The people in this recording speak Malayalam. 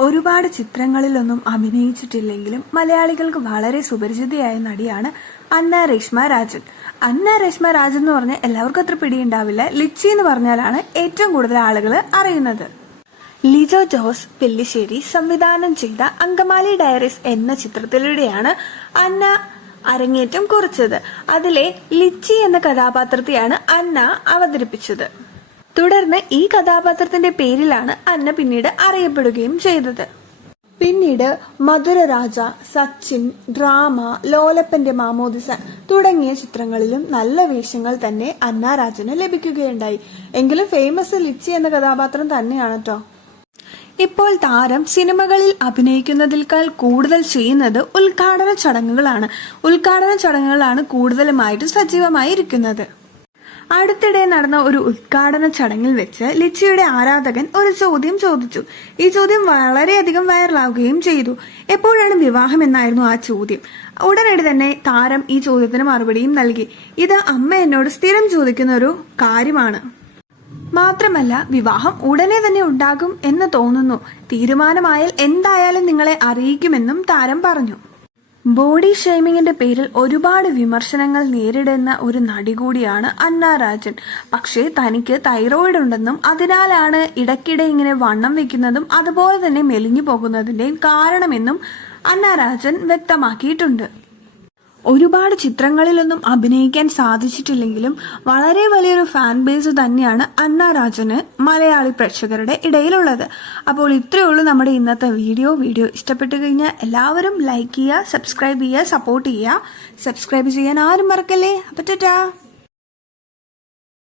ഒരുപാട് ചിത്രങ്ങളിലൊന്നും അഭിനയിച്ചിട്ടില്ലെങ്കിലും മലയാളികൾക്ക് വളരെ സുപരിചിതയായ നടിയാണ് അന്ന രേഷ്മ രാജൻ. അന്ന രേഷ്മ രാജൻ എന്ന് പറഞ്ഞാൽ എല്ലാവർക്കും അത്ര പിടിയുണ്ടാവില്ല. ലിച്ചി എന്ന് പറഞ്ഞാലാണ് ഏറ്റവും കൂടുതൽ ആളുകൾ അറിയുന്നത്. ലിജോ ജോസ് പെല്ലിശ്ശേരി സംവിധാനം ചെയ്ത അങ്കമാലി ഡയറീസ് എന്ന ചിത്രത്തിലൂടെയാണ് അന്ന അരങ്ങേറ്റം കുറിച്ചത്. അതിലെ ലിച്ചി എന്ന കഥാപാത്രത്തെയാണ് അന്ന അവതരിപ്പിച്ചത്. തുടർന്ന് ഈ കഥാപാത്രത്തിന്റെ പേരിലാണ് അന്ന പിന്നീട് അറിയപ്പെടുകയും ചെയ്തത്. പിന്നീട് മധുരരാജ, സച്ചിൻ, ഡ്രാമ, ലോലപ്പന്റെ മാമോദിസ തുടങ്ങിയ ചിത്രങ്ങളിലും നല്ല വേഷങ്ങൾ തന്നെ അന്ന രാജന് ലഭിക്കുകയുണ്ടായി. എങ്കിലും ഫേമസ് ലിച്ചി എന്ന കഥാപാത്രം തന്നെയാണ് കേട്ടോ. ഇപ്പോൾ താരം സിനിമകളിൽ അഭിനയിക്കുന്നതിനേക്കാൾ കൂടുതൽ ചെയ്യുന്നത് ഉദ്ഘാടന ചടങ്ങുകളാണ് കൂടുതലുമായിട്ട് സജീവമായി ഇരിക്കുന്നത്. അടുത്തിടെ നടന്ന ഒരു ഉദ്ഘാടന ചടങ്ങിൽ വെച്ച് ലിച്ചിയുടെ ആരാധകൻ ഒരു ചോദ്യം ചോദിച്ചു. ഈ ചോദ്യം വളരെയധികം വൈറലാവുകയും ചെയ്തു. എപ്പോഴാണ് വിവാഹം എന്നായിരുന്നു ആ ചോദ്യം. ഉടനടി തന്നെ താരം ഈ ചോദ്യത്തിന് മറുപടിയും നൽകി. ഇത് അമ്മ എന്നോട് സ്ഥിരം ചോദിക്കുന്ന ഒരു കാര്യമാണ്. മാത്രമല്ല വിവാഹം ഉടനെ തന്നെ ഉണ്ടാകും എന്ന് തോന്നുന്നു. തീരുമാനമായാൽ എന്തായാലും നിങ്ങളെ അറിയിക്കുമെന്നും താരം പറഞ്ഞു. ബോഡി ഷെയ്മിങ്ങിന്റെ പേരിൽ ഒരുപാട് വിമർശനങ്ങൾ നേരിടുന്ന ഒരു നടി കൂടിയാണ് അന്ന രാജൻ. പക്ഷേ തനിക്ക് തൈറോയിഡ് ഉണ്ടെന്നും അതിനാലാണ് ഇടയ്ക്കിടെ ഇങ്ങനെ വണ്ണം വെക്കുന്നതും അതുപോലെ തന്നെ മെലിഞ്ഞു പോകുന്നതിന്റെയും കാരണമെന്നും അന്ന രാജൻ വ്യക്തമാക്കിയിട്ടുണ്ട്. ഒരുപാട് ചിത്രങ്ങളിലൊന്നും അഭിനയിക്കാൻ സാധിച്ചിട്ടില്ലെങ്കിലും വളരെ വലിയൊരു ഫാൻ ബേസ് തന്നെയാണ് അന്ന രാജന് മലയാളി പ്രേക്ഷകരുടെ ഇടയിലുള്ളത്. അപ്പോൾ ഇത്രയേ ഉള്ളൂ നമ്മുടെ ഇന്നത്തെ വീഡിയോ ഇഷ്ടപ്പെട്ടു കഴിഞ്ഞാൽ എല്ലാവരും ലൈക്ക് ചെയ്യുക, സബ്സ്ക്രൈബ് ചെയ്യുക, സപ്പോർട്ട് ചെയ്യുക. സബ്സ്ക്രൈബ് ചെയ്യാൻ ആരും മറക്കല്ലേ. അപ്പോൾ ടാറ്റാ.